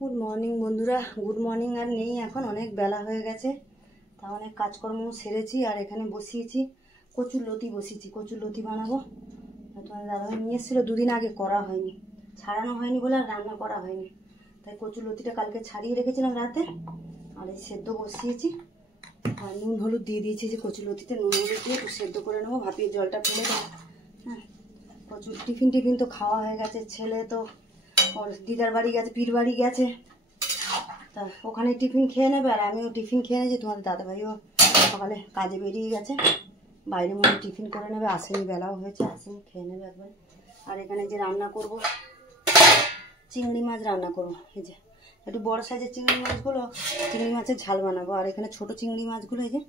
Good morning বন্ধুরা, good morning আর নেই, এখন অনেক বেলা হয়ে গেছে। তা অনেক কাজকর্ম সেরেছি আর এখানে বসিয়েছি কচুর লতি, বসিয়েছি কচুর লতি বানাবো। তোমার দাদাভাই নিয়ে এসেছিলো, দুদিন আগে করা হয়নি, ছাড়ানো হয়নি বলে আর রান্না করা হয়নি। তাই কচুর লতিটা কালকে ছাড়িয়ে রেখেছিলাম রাতে, আর এই সেদ্ধ বসিয়েছি আর নুন হলুদ দিয়ে দিয়েছি। যে কচুর লতিতে নুন হলুদ দিয়ে একটু সেদ্ধ করে নেবো, ভাপিয়ে জলটা ফেলে দেবো। হ্যাঁ, কচুর টিফিন তো খাওয়া হয়ে গেছে। ছেলে তো ওর দিদার বাড়ি গেছে, পীর বাড়ি গেছে, তা ওখানে টিফিন খেয়ে নেবে আর আমিও টিফিন খেয়ে নিয়েছি। তোমাদের দাদাভাইও সকালে কাজে বেরিয়ে গেছে, বাইরে মধ্যে টিফিন করে নেবে, আসেনি, বেলাও হয়েছে, আসেনি, খেয়ে নেবে একবার। আর এখানে যে রান্না করব, চিংড়ি মাছ রান্না করবো। এই যে একটু বড় সাইজের চিংড়ি মাছগুলো, চিংড়ি মাছের ঝাল বানাবো। আর এখানে ছোট চিংড়ি মাছগুলো এই যে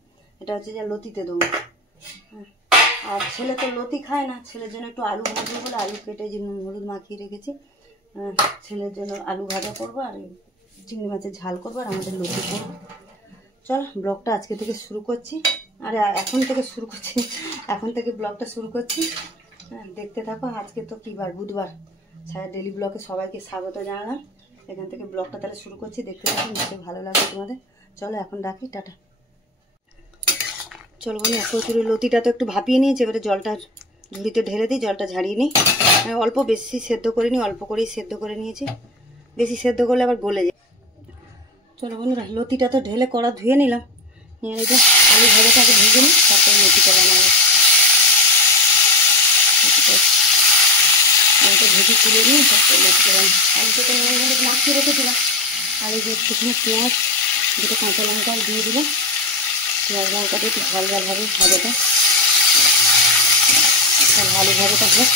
এটা হচ্ছে যে লতিতে দেবো। হ্যাঁ, আর ছেলে তো লতি খায় না, ছেলের জন্য একটু আলু ভাজবো বলে আলু কেটে যে নুন হলুদ মাখিয়ে রেখেছি। ছেলের জন্য আলু ভাজা করবো আর চিংড়ি মাছের ঝাল করবো আর আমাদের লতি করবো। চল ব্লগটা আজকে থেকে শুরু করছি, আরে এখন থেকে শুরু করছি, এখন থেকে ব্লগটা শুরু করছি। হ্যাঁ, দেখতে থাকো। আজকে তো কী বার? বুধবার। ছায়া ডেলি ব্লগে সবাইকে স্বাগত জানালাম। এখান থেকে ব্লগটা তাহলে শুরু করছি, দেখতে থাকো, নিশ্চয়ই ভালো লাগবে তোমাদের। চলো এখন রাখি, টাটা। চলো বন্ধু, কচুরি লতিটা তো একটু ভাপিয়ে নিয়েছি, এবারে জলটা ঝুড়িতে ঢেলে দিই, জলটা ঝাড়িয়ে নিই। অল্প, বেশি সেদ্ধ করিনি, অল্প করেই সেদ্ধ করে নিয়েছি, বেশি সেদ্ধ করলে আবার গলে যায়। চলো বন্ধুরা, লতিটা তো ঢেলে কড়া ধুয়ে নিলাম, নিয়ে রেখে আলু ভাজাটাকে ভেজে নিই, তারপর লতিটা বানাবো। আলুটা ভেজে তুলে নিই, তারপর লতিটা বানাবো। আলুটা তো নুন হলুদ মাখিয়ে রেখেছিলাম, আর এই যে একটুখানি পেঁয়াজ, দুটো কাঁচা লঙ্কা দিয়ে দিলাম। পেঁয়াজ লঙ্কা দিয়ে একটু ঝাল ঝাল হবে ভাজাটা, আলু ভাজাটা হোক।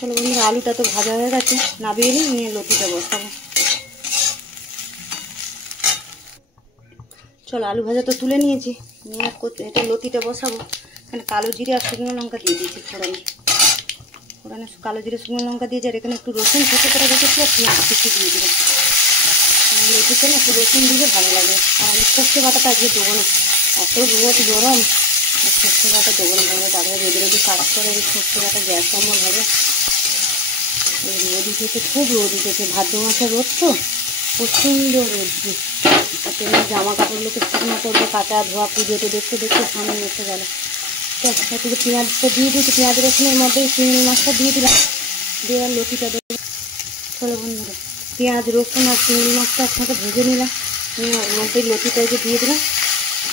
চলো বন্ধুরা, আলুটা তো ভাজা হয়ে গেছে, নাবিয়ে নিই, নিয়ে লতিটা বসাবো। চলো আলু ভাজা তো তুলে নিয়েছি, নিয়ে এটা লতিটা বসাবো। এখানে কালো জিরে আর শুকনো লঙ্কা দিয়ে দিয়েছি ফোড়নে কালো জিরে শুকনো লঙ্কা দিয়েছি। আর এখানে একটু রসুন ছোটো করে রেখেছি আর পেঁয়াজ কিছু দিয়ে দিলাম। লতিতে না একটু রসুন দিলে ভালো লাগে। আর আমি সর্ষে বাটাটা আজকে দেবো না, এত রোদ গরম, সর্ষে বাটা দেবো না। তারপরে রোদে কাজ করে এই সর্ষে বাটা গ্যাস অম্বল হবে। রোদ উঠেছে, খুব রোদ উঠেছে, ভাদ্র মাসের রোদ তো প্রচণ্ড রোদ। তেমনি জামা কাপড়গুলোকে শুকনো করবো, কাঁচা ধোয়া, পুজোতে দেখতে দেখতে সামনে এসে গেল। সাথে পেঁয়াজটা দিয়ে দিয়েছি, পেঁয়াজ রসুনের মধ্যেই চিংড়ি মাছটা দিয়ে দিলাম, দিয়ে আর লতিটা দেবো। চলো বন্ধুরা, পেঁয়াজ রসুন আর চিংড়ি মাছটা একসাথে ভেজে নিলাম, নিয়ে ওর মধ্যেই লতিটা যে দিয়ে দিলাম,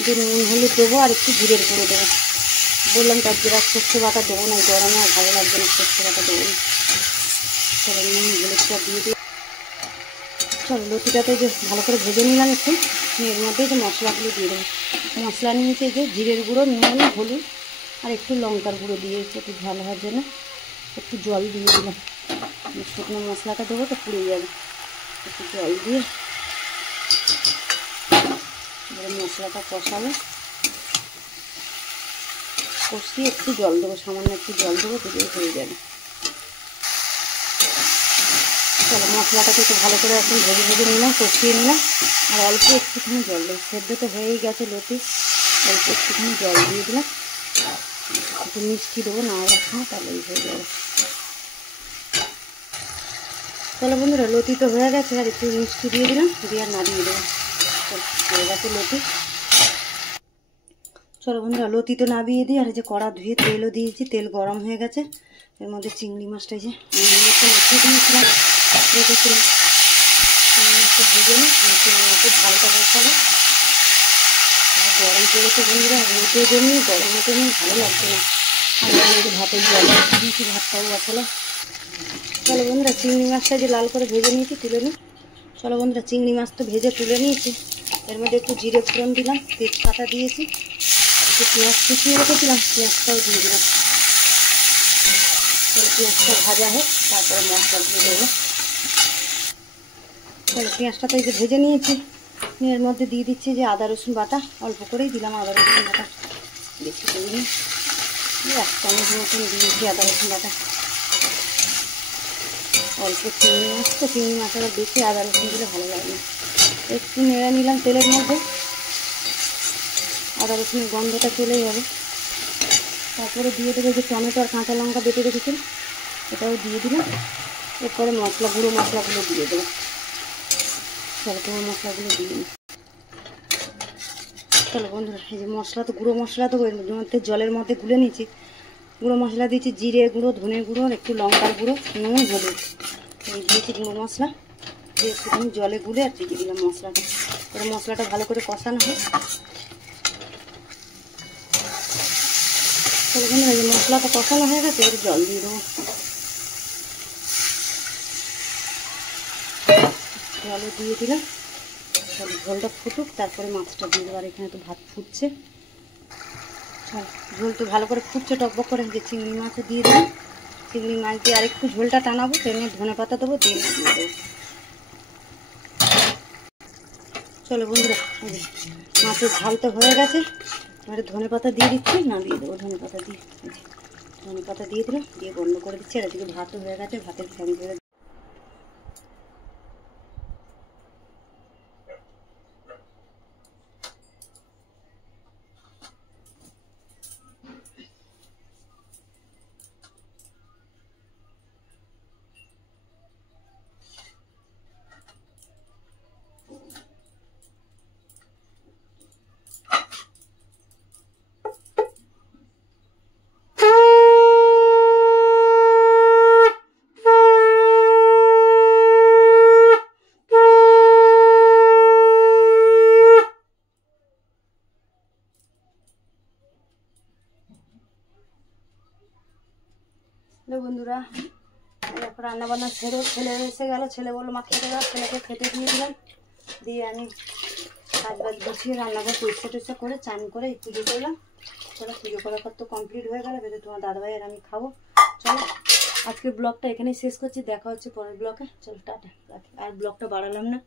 দিয়ে নুন হলুদ দেবো আর একটু জিরের গুঁড়ো দেবো। বললাম তার জেরা সর্ষে বাটা দেবো না, গরমে আর ভালো লাগবে না, সর্ষে বাটা দেবো না। চলো নুন হলুদটা দিয়ে দিই। চলো লতিটাতে যে ভালো করে ভেজে নিলাম একটু, এর মধ্যে যে মশলাগুলো দিয়ে দেবো। মশলা নিয়েছে যে জিরের গুঁড়ো, নুন হলুদ আর একটু লঙ্কার গুঁড়ো দিয়েছি একটু ঝাল হওয়ার জন্য, একটু জল দিয়ে দিলাম। শুকনো মশলাটা দেবো তো পুড়ে যাবে, একটু জল দিয়ে এবারে মশলাটা কষাবো, কষিয়ে একটু জল দেবো, সামান্য একটু জল দেবো, দিলেই হয়ে যাবে। চলো মশলাটাকে একটু ভালো করে এখন ভেজে নিলাম, কষিয়ে নিলাম, আর অল্প একটুখানি জল দেবো। সেদ্ধ তো হয়েই গেছে লতি, অল্প একটুখানি জল দিয়ে দিলাম, একটু মিষ্টি দেবো নামাবার সময়, তাহলেই হয়ে যাবে। চলো বন্ধুরা, লতি তো হয়ে গেছে, আর একটু মিষ্টি দিয়ে দিলাম, দিয়ে আর নাড়িয়ে দেবো। চলো হয়ে গেছে লতি। চলো বন্ধুরা, লতি তো নাবিয়ে দিই, আর এই যে কড়া ধুয়ে তেলও দিয়েছি, তেল গরম হয়ে গেছে। এর মধ্যে চিংড়ি মাছটাই যে মাখিয়ে দিয়েছিলাম, রেখেছিলাম, চিংড়ি মাছটা ভেজে নিই, চিংড়ি মাছের ঝালটা বসাবো। গরম পড়েছে বন্ধুরা, রোদের জন্য গরমের জন্য ভালো লাগছে না। আর আমি ভাতের জল দিয়েছি, ভাতটাও বসালো। চলো বন্ধুরা, চিংড়ি মাছটা যে লাল করে ভেজে নিয়েছি, তুলে নিই। চলো বন্ধুরা, চিংড়ি মাছ তো ভেজে তুলে নিয়েছি, এর মধ্যে একটু জিরে ফোড়ন দিলাম, তেজপাতা দিয়েছি, একটু পেঁয়াজ কুচিয়ে রেখেছিলাম, পেঁয়াজটাও দিয়ে দিলাম। পেঁয়াজটা ভাজা হোক, তারপরে মশলাগুলো দেবো। চলো পেঁয়াজটা তো এই যে ভেজে নিয়েছি, এর মধ্যে দিয়ে দিচ্ছি যে আদা রসুন বাটা, অল্প করেই দিলাম আদা রসুন বাটা, বেশি করিনি, 1 চামচ মতন দিয়েছি আদা রসুন বাটা। অল্প চিংড়ি মাছ তো, চিংড়ি মাছের বেশি আদা রসুন দিলে ভালো লাগে না। একটু নেড়ে নিলাম তেলের মধ্যে, আদা রসুনের গন্ধটা চলে যাবে। তারপরে দিয়ে দেবো যে টমেটো আর কাঁচা লঙ্কা বেটে রেখেছিলাম, এটাও দিয়ে দিলাম। এরপরে গুঁড়ো মশলাগুলো দিয়ে দেবো। চলো গুঁড়ো মশলাগুলো দিয়ে দিই। চলো বন্ধুরা, এই যে মশলা তো গুঁড়ো মশলা তো এর মধ্যে জলের মধ্যে গুলে নিয়েছি। গুঁড়ো মশলা দিয়েছি জিরে গুঁড়ো, ধনে গুঁড়ো, একটু লঙ্কার গুঁড়ো, নুন, হলুদ, এই দিয়েছি গুঁড়ো মশলা দিয়ে একটুখানি জলে গুলে আর দিয়ে দিলাম মশলাটা। এবার মশলাটা ভালো করে কষানো হয়। চলো বন্ধুরা, এই যে মশলাটা কষানো হয়ে গেছে, এবার জল দিয়ে দেবো। জলে দিয়ে দিলাম। চলো ঝোলটা ফুটুক, তারপরে মাছটা দিয়ে দেবো। আর এখানে তো ভাত ফুটছে। চলো ঝোল তো ভালো করে ফুটছে টকবক করে। যে চিংড়ি মাছও দিয়ে দেবো। চিংড়ি মাছ দিয়ে আরেকটু ঝোলটা টানাবো, টেনে ধনে পাতা দেবো, দিয়ে দিয়ে দেবো। চলো বন্ধুরা, মাছের ঝাল তো হয়ে গেছে। এবারে ধনে পাতা দিয়ে দিচ্ছি, না দিয়ে দেবো ধনে পাতা দিয়ে। ধনে পাতা দিয়ে দিলাম, দিয়ে বন্ধ করে দিচ্ছি। আর এদিকে ভাতও হয়ে গেছে, ভাতের ফ্যান করে বন্ধুরা। তারপর রান্নাবান্না ছেড়ে ছেলে এসে গেল। ছেলে বললো মা খেতে দাও। ছেলেকে খেতে দিয়ে দিলাম। দিয়ে আমি কাজ বাজ গুছিয়ে রান্নাঘর পরিষ্কার টরিষ্কার করে চান করে এই পুজো করলাম। চলো পুজো করার পর তো কমপ্লিট হয়ে গেল। বেঁধে তোমার দাদাভাই আর আমি খাবো। চলো আজকের ব্লগটা এখানেই শেষ করছি। দেখা হচ্ছে পরের ব্লগে। চলো টাটা, রাখি। আর ব্লগটা বাড়ালাম না।